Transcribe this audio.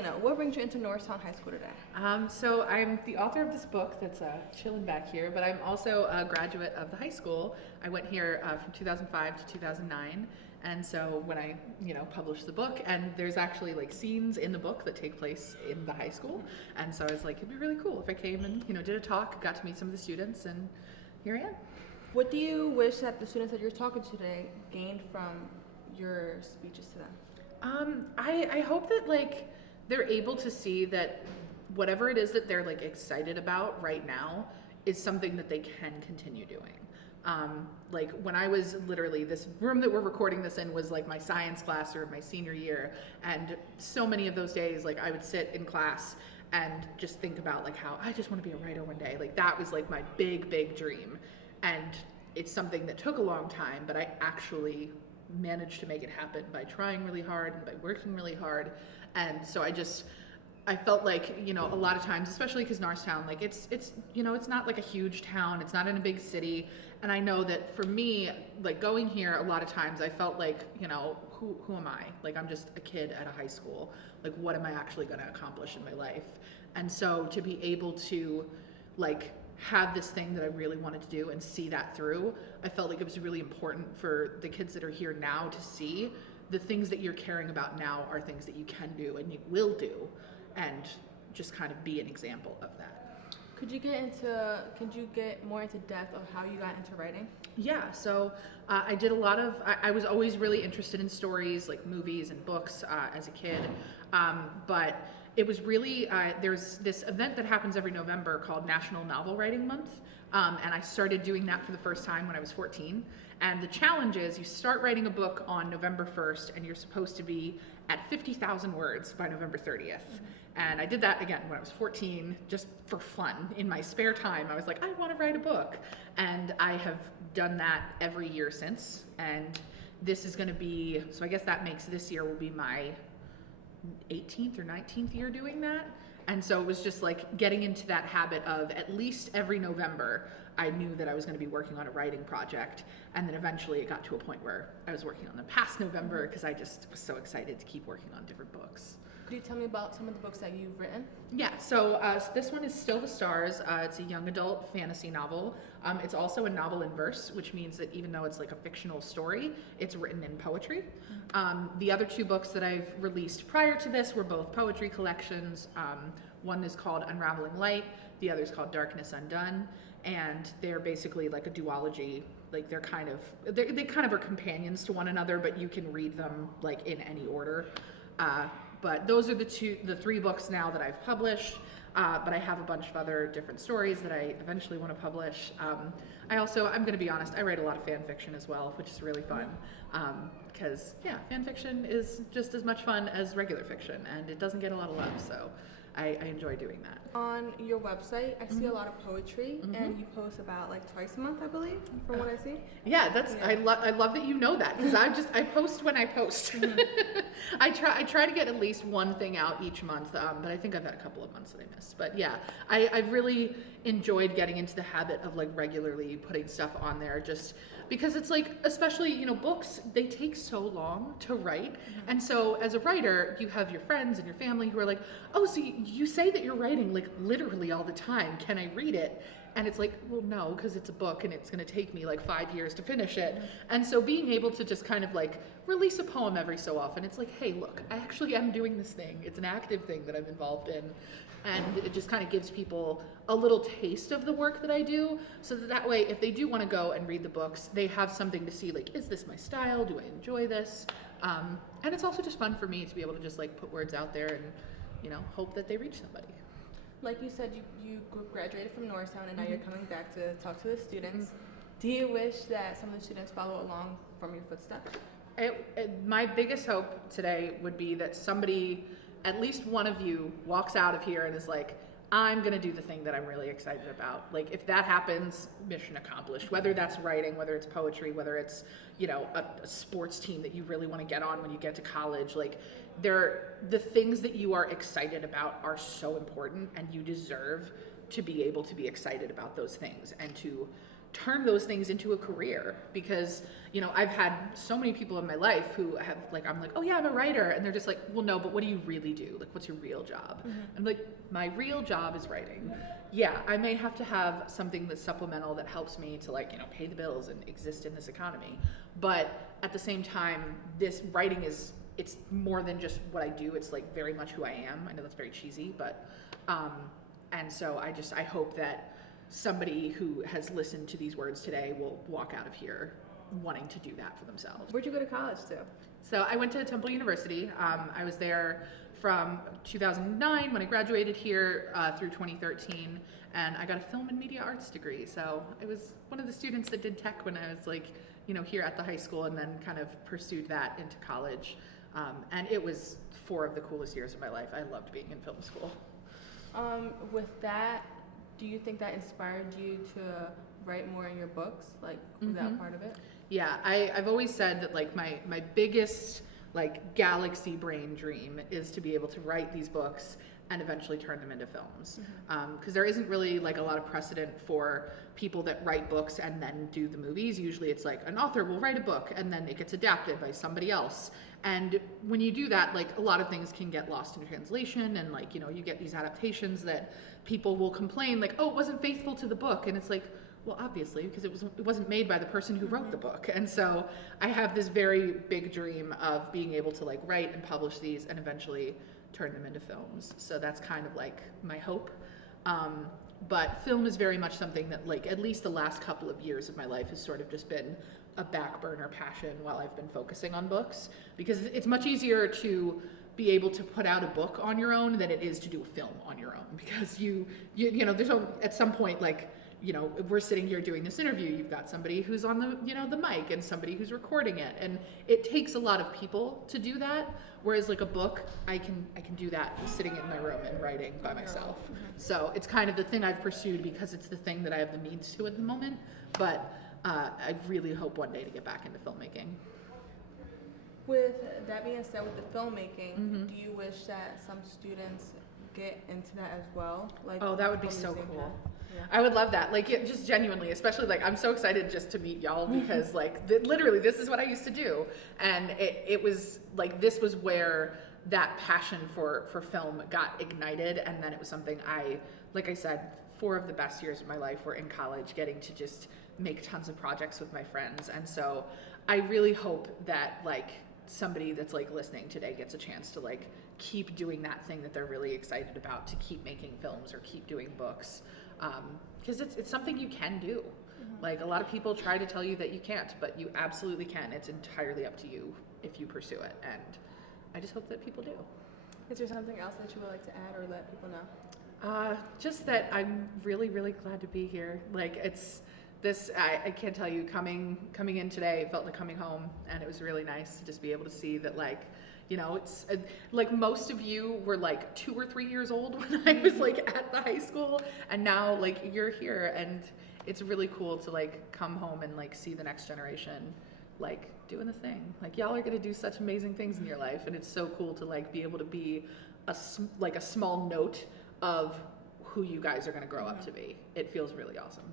Elayna, what brings you into Norristown High School today? So I'm the author of this book that's chilling back here, but I'm also a graduate of the high school. I went here from 2005 to 2009, and so when I, published the book, and there's actually like scenes in the book that take place in the high school, and so I was like, it'd be really cool if I came and did a talk, got to meet some of the students, and here I am. What do you wish that the students that you're talking to today gained from your speeches to them? I hope that they're able to see that whatever it is that they're excited about right now is something that they can continue doing. When I was literally, this room that we're recording this in was my science class or my senior year, and so many of those days I would sit in class and just think about how I just want to be a writer one day. That was my big dream, and it's something that took a long time, but I actually managed to make it happen by trying really hard and by working really hard. And so I felt a lot of times, especially because Norristown, it's not a huge town, it's not in a big city. And I know that for me, going here, a lot of times I felt who am I? I'm just a kid at a high school. What am I actually going to accomplish in my life? And so to be able to have this thing that I really wanted to do and see that through, I felt it was really important for the kids that are here now to see the things that you're caring about now are things that you can do and you will do, and just kind of be an example of that. Could you get more into depth of how you got into writing? Yeah, so I did a lot of, I was always really interested in stories, movies and books as a kid, but it was really, there's this event that happens every November called National Novel Writing Month, and I started doing that for the first time when I was 14. And the challenge is you start writing a book on November 1st, and you're supposed to be at 50,000 words by November 30th. Mm-hmm. And I did that again when I was 14, just for fun. In my spare time, I was like, I want to write a book. And I have done that every year since. And this is going to be, so I guess that makes this year will be my 18th or 19th year doing that. And so it was just getting into that habit of at least every November, I knew that I was going to be working on a writing project. And then eventually it got to a point where I was working on them past November because I just was so excited to keep working on different books. Could you tell me about some of the books that you've written? Yeah, so this one is Still the Stars. It's a young adult fantasy novel. It's also a novel in verse, which means that even though it's a fictional story, it's written in poetry. The other two books that I've released prior to this were both poetry collections. One is called Unraveling Light, the other is called Darkness Undone, and they're basically a duology. They kind of are companions to one another, but you can read them in any order. But those are the three books now that I've published. But I have a bunch of other different stories that I eventually want to publish. I'm going to be honest, I write a lot of fan fiction as well, which is really fun. Because, fan fiction is just as much fun as regular fiction, and it doesn't get a lot of love, so I enjoy doing that. On your website, I see a lot of poetry, and you post about twice a month, I believe, from what I see. Yeah, I love that you know that, because I post when I post. I try to get at least one thing out each month, but I think I've had a couple of months that I missed. But yeah, I've really enjoyed getting into the habit of regularly putting stuff on there, just because it's especially books, they take so long to write, and so as a writer you have your friends and your family who are oh, so you say that you're writing literally all the time, can I read it? And it's well, no, because it's a book and it's going to take me 5 years to finish it. And so being able to just kind of release a poem every so often, it's hey, look, I actually am doing this thing. It's an active thing that I'm involved in. And it just kind of gives people a little taste of the work that I do, so that way, if they do want to go and read the books, they have something to see, is this my style? Do I enjoy this? And it's also just fun for me to be able to just put words out there and, hope that they reach somebody. Like you said, you graduated from Norristown, and now you're coming back to talk to the students. Do you wish that some of the students follow along from your footsteps? My biggest hope today would be that somebody, at least one of you, walks out of here and is I'm going to do the thing that I'm really excited about. If that happens, mission accomplished. Whether that's writing, whether it's poetry, whether it's, a sports team that you really want to get on when you get to college. The things that you are excited about are so important, and you deserve to be able to be excited about those things and to turn those things into a career, because you know, I've had so many people in my life who have like, I'm like, oh yeah, I'm a writer, and they're just like, well no, but what do you really do? Like, what's your real job? I'm like, my real job is writing. Yeah, I may have to have something that's supplemental that helps me to like, you know, pay the bills and exist in this economy, but at the same time, this writing is, it's more than just what I do. It's like very much who I am. I know that's very cheesy, but and so I hope that somebody who has listened to these words today will walk out of here wanting to do that for themselves. Where'd you go to college to? So I went to Temple University. I was there from 2009 when I graduated here through 2013, and I got a film and media arts degree. So I was one of the students that did tech when I was like, you know, here at the high school, and then kind of pursued that into college. And it was 4 of the coolest years of my life. I loved being in film school. With that, do you think that inspired you to write more in your books? Like, was that part of it? Yeah, I've always said that like my biggest like galaxy brain dream is to be able to write these books and eventually turn them into films. Because there isn't really like a lot of precedent for people that write books and then do the movies. Usually it's like an author will write a book and then it gets adapted by somebody else. And when you do that, like a lot of things can get lost in translation, and like, you know, you get these adaptations that people will complain like, oh, it wasn't faithful to the book. And it's like, well, obviously, because it wasn't made by the person who wrote the book. And so I have this very big dream of being able to like write and publish these and eventually turn them into films. So that's kind of like my hope. But film is very much something that like at least the last couple of years of my life has sort of just been a back burner passion while I've been focusing on books, because it's much easier to be able to put out a book on your own than it is to do a film on your own, because you know, there's at some point, like, you know, if we're sitting here doing this interview, you've got somebody who's on the, you know, the mic and somebody who's recording it, and it takes a lot of people to do that. Whereas like a book, I can do that sitting in my room and writing by myself. So it's kind of the thing I've pursued because it's the thing that I have the means to at the moment. But I really hope one day to get back into filmmaking. With that being said, with the filmmaking, do you wish that some students get into that as well? Like, oh, that would be so cool. Yeah. I would love that. Like, just genuinely, especially like, I'm so excited just to meet y'all, because like literally this is what I used to do. And it was like, this was where that passion for film got ignited. And then it was something like I said, 4 of the best years of my life were in college, getting to just make tons of projects with my friends. And so I really hope that like somebody that's like listening today gets a chance to like keep doing that thing that they're really excited about, to keep making films or keep doing books. Because it's something you can do. Like, a lot of people try to tell you that you can't, but you absolutely can. It's entirely up to you if you pursue it, and I just hope that people do. Is there something else that you would like to add or let people know? Just that I'm really, really glad to be here. Like, it's this, I can't tell you, coming in today, it felt like coming home, and it was really nice to just be able to see that, like, you know, it's like most of you were like 2 or 3 years old when I was like at the high school, and now like you're here, and it's really cool to like come home and like see the next generation like doing the thing. Like, y'all are gonna do such amazing things in your life, and it's so cool to like be able to be a small note of who you guys are gonna grow up to be. It feels really awesome.